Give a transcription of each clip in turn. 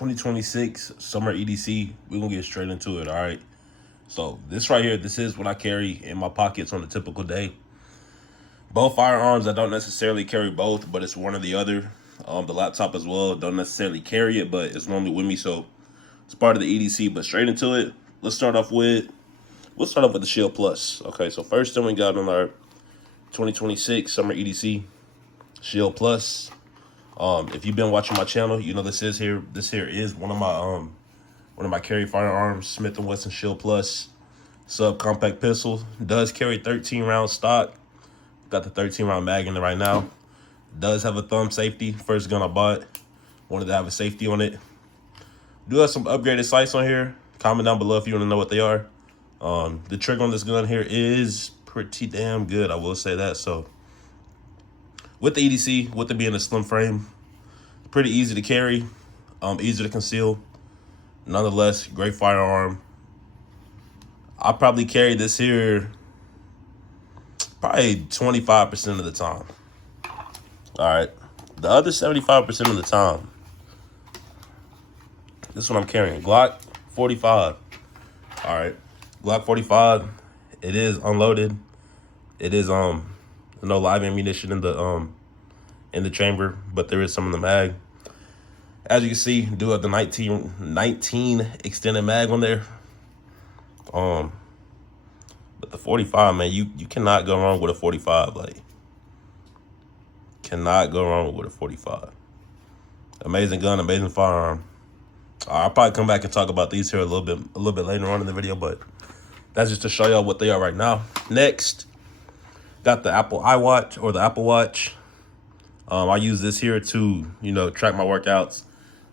2026 summer EDC. We're gonna get straight into it. All right. So this right here, this is what I carry in my pockets on a typical day. Both firearms, I don't necessarily carry both, but it's one or the other. The laptop as well, don't necessarily carry it, but it's normally with me, so it's part of the EDC. But straight into it, let's start off with the Shield Plus. Okay, so first thing we got on our 2026 summer EDC Shield Plus. If you've been watching my channel, you know this here is one of my carry firearms, Smith & Wesson Shield Plus subcompact pistol. Does carry 13 round stock. Got the 13 round mag in it right now. Does have a thumb safety. First gun I bought, wanted to have a safety on it. Do have some upgraded sights on here. Comment down below if you want to know what they are. The trigger on this gun here is pretty damn good, I will say that. So with the EDC, with it being a slim frame, pretty easy to carry, easy to conceal. Nonetheless, great firearm. I probably carry this here probably 25% of the time. All right, the other 75% of the time, this is what I'm carrying. Glock 45. All right, Glock 45. It is unloaded. It is no live ammunition in the chamber, but there is some in the mag. As you can see, do have the 19 extended mag on there. But the 45, man, you cannot go wrong with a 45. Like, cannot go wrong with a 45. Amazing gun, amazing firearm. I'll probably come back and talk about these here a little bit later on in the video, but that's just to show y'all what they are right now. Next, got the Apple iWatch or the Apple Watch. I use this here to, track my workouts.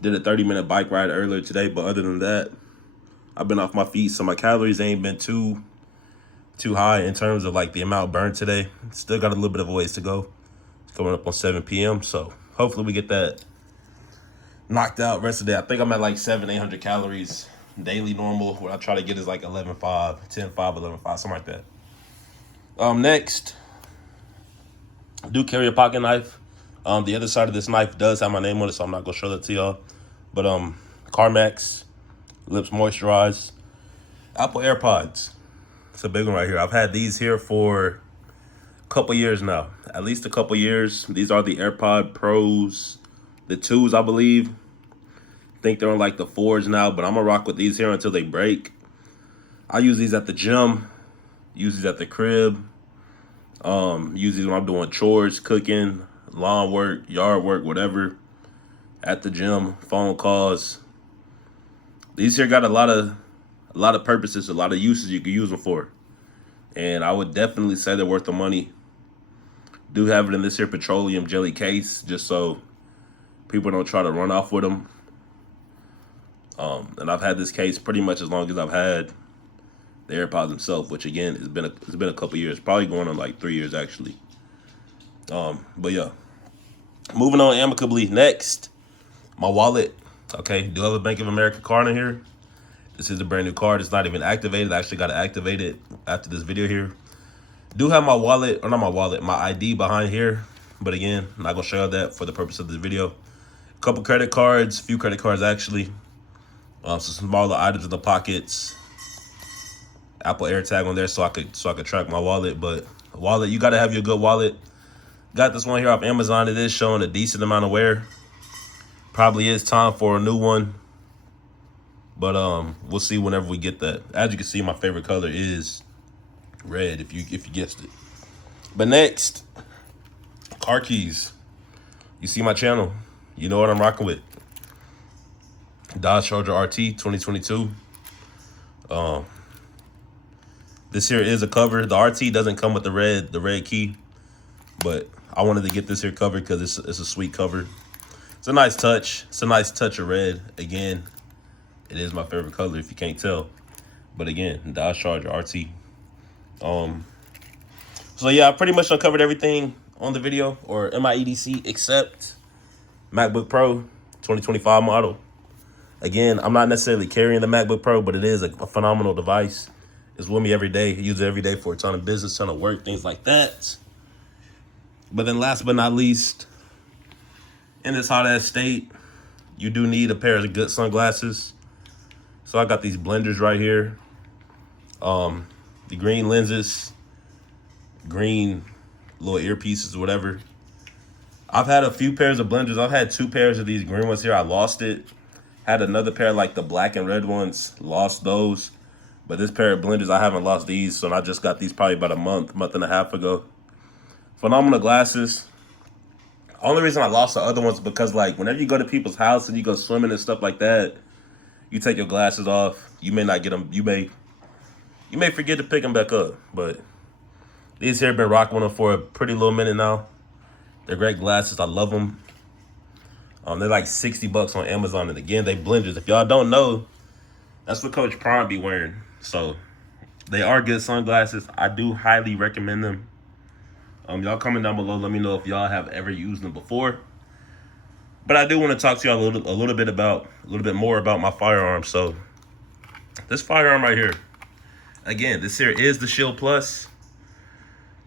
Did a 30-minute bike ride earlier today, but other than that, I've been off my feet, so my calories ain't been too high in terms of like the amount burned today. Still got a little bit of a ways to go. It's coming up on 7 p.m. So hopefully we get that knocked out rest of the day. I think I'm at like 800 calories daily normal. What I try to get is like 11.5, 10.5, 11.5, something like that. Next, I do carry a pocket knife. The other side of this knife does have my name on it, so I'm not gonna show that to y'all. But Carmex, lips moisturized, Apple AirPods. It's a big one right here. I've had these here for a couple years now, at least a couple years. These are the AirPod Pros, the 2s, I believe. I think they're on like the 4s now, but I'm gonna rock with these here until they break. I use these at the gym, use these at the crib, use these when I'm doing chores, cooking, lawn work, yard work, whatever, at the gym, phone calls. These here got a lot of purposes, a lot of uses you can use them for. And I would definitely say they're worth the money. Do have it in this here petroleum jelly case, just so people don't try to run off with them. And I've had this case pretty much as long as I've had the AirPods themselves, which again, it's been a couple years, probably going on like 3 years actually. But yeah, moving on amicably. Next, my wallet. Okay, do have a Bank of America card in here. This is a brand new card. It's not even activated. I actually got to activate it after this video here. Do have my wallet, or not my wallet, my ID behind here. But again, I'm not going to show you that for the purpose of this video. A couple credit cards, few credit cards actually. Some smaller items in the pockets. Apple AirTag on there so I could track my wallet. But wallet, you got to have your good wallet. Got this one here off Amazon. It is showing a decent amount of wear. Probably is time for a new one. But we'll see whenever we get that. As you can see, my favorite color is red, if you guessed it. But next, car keys. You see my channel, you know what I'm rocking with. Dodge Charger RT 2022. This here is a cover. The RT doesn't come with the red key, but I wanted to get this here covered because it's a sweet cover. It's a nice touch. It's a nice touch of red. Again, it is my favorite color if you can't tell. But again, Dodge Charger RT. So yeah, I pretty much uncovered everything on the video, or in my EDC, except MacBook Pro 2025 model. Again, I'm not necessarily carrying the MacBook Pro, but it is a phenomenal device. It's with me every day. I use it every day for a ton of business, ton of work, things like that. But then last but not least, in this hot ass state, you do need a pair of good sunglasses. So I got these blenders right here. The green lenses, green little earpieces, whatever. I've had a few pairs of blenders. I've had 2 pairs of these green ones here. I lost it. Had another pair like the black and red ones. Lost those. But this pair of blenders, I haven't lost these. So I just got these probably about a month and a half ago. Phenomenal glasses. Only reason I lost the other ones is because like whenever you go to people's house and you go swimming and stuff like that, you take your glasses off. You may not get them. You may forget to pick them back up. But these here have been rocking with them for a pretty little minute now. They're great glasses. I love them. They're like $60 on Amazon. And again, they blenders. If y'all don't know, that's what Coach Prime be wearing. So they are good sunglasses. I do highly recommend them. Y'all comment down below. Let me know if y'all have ever used them before. But I do want to talk to y'all a little bit more about my firearm. So this firearm right here. Again, this here is the Shield Plus.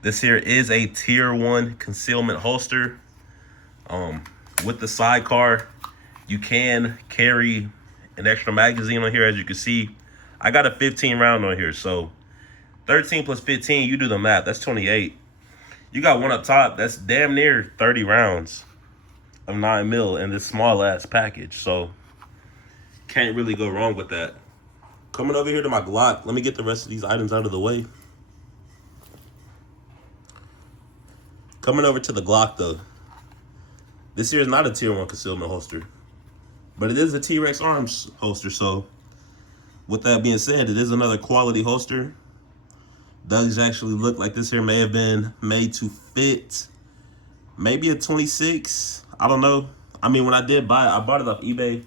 This here is a Tier 1 concealment holster. With the sidecar, you can carry an extra magazine on here. As you can see, I got a 15 round on here. So 13 plus 15, you do the math. That's 28. You got one up top. That's damn near 30 rounds of 9mm in this small ass package. So can't really go wrong with that. Coming over here to my Glock. Let me get the rest of these items out of the way. Coming over to the Glock though. This here is not a Tier 1 concealment holster, but it is a T-Rex Arms holster. So with that being said, it is another quality holster. Does actually look like this here may have been made to fit maybe a 26. I don't know. I mean, when I did buy it, I bought it off eBay.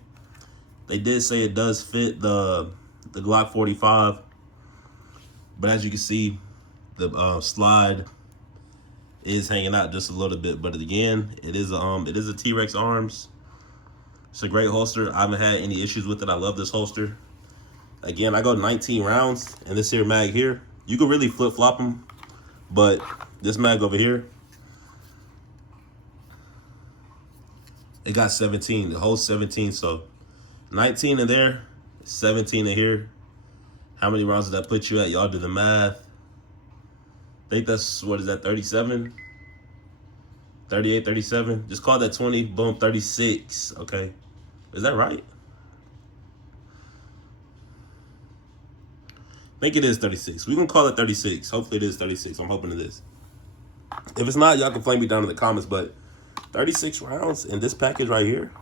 They did say it does fit the Glock 45. But as you can see, the slide is hanging out just a little bit. But again, it is a T-Rex Arms. It's a great holster. I haven't had any issues with it. I love this holster. Again, I go 19 rounds and this here mag here. You can really flip-flop them, but this mag over here, it got 17. The whole 17, so 19 in there, 17 in here. How many rounds did that put you at? Y'all do the math. I think that's, what is that, 37? 38, 37? Just call that 20, boom, 36, okay? Is that right? I think it is 36. We can call it 36. Hopefully it is 36. I'm hoping it is. If it's not, y'all can flame me down in the comments, but 36 rounds in this package right here.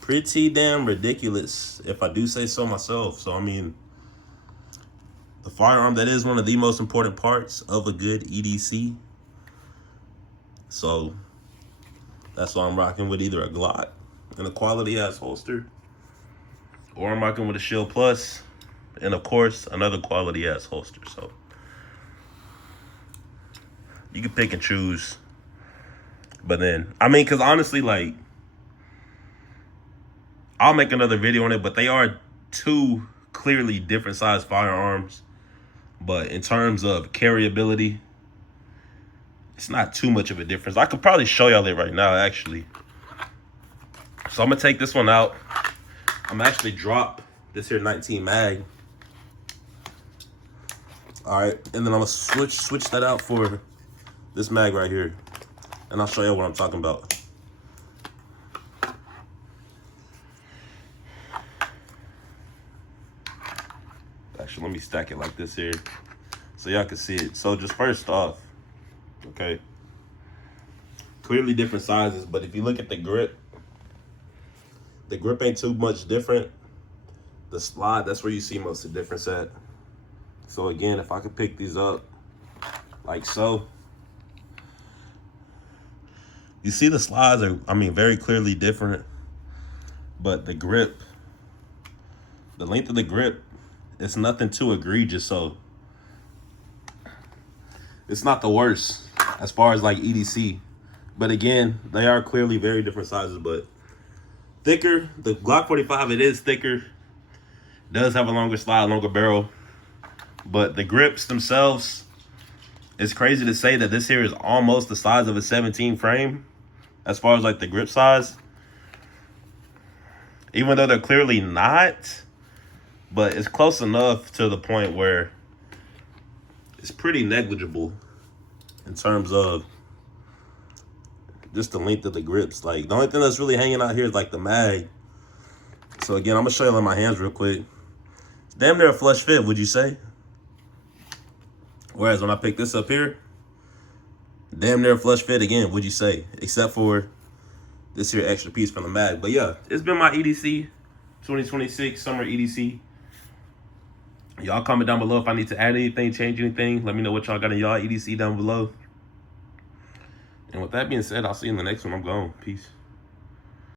Pretty damn ridiculous, if I do say so myself. So, I mean, the firearm, that is one of the most important parts of a good EDC. So, that's why I'm rocking with either a Glock and a quality-ass holster, or I'm rocking with a Shield Plus, and of course, another quality-ass holster. So, you can pick and choose. But then, I mean, because honestly, like, I'll make another video on it, but they are 2 clearly different size firearms. But in terms of carryability, it's not too much of a difference. I could probably show y'all it right now, actually. So I'm going to take this one out. I'm actually drop this here 19 mag. All right, and then I'm gonna switch that out for this mag right here, and I'll show you what I'm talking about. Actually, let me stack it like this here so y'all can see it. So just first off, okay, clearly different sizes, but if you look at the grip ain't too much different. The slide, that's where you see most of the difference at. So again, if I could pick these up like so, you see the slides are, I mean, very clearly different, but the grip, the length of the grip, it's nothing too egregious. So it's not the worst as far as like EDC, but again, they are clearly very different sizes. But thicker, the Glock 45, it is thicker, does have a longer slide, longer barrel, but the grips themselves, it's crazy to say that this here is almost the size of a 17 frame, as far as like the grip size. Even though they're clearly not, but it's close enough to the point where it's pretty negligible in terms of just the length of the grips. Like, the only thing that's really hanging out here is like the mag. So again, I'm gonna show you on my hands real quick. It's damn near a flush fit, would you say? Whereas when I pick this up here, damn near a flush fit again, would you say? Except for this here extra piece from the mag. But yeah, it's been my EDC 2026 summer EDC. Y'all comment down below if I need to add anything, change anything. Let me know what y'all got in y'all EDC down below. And with that being said, I'll see you in the next one. I'm gone. Peace.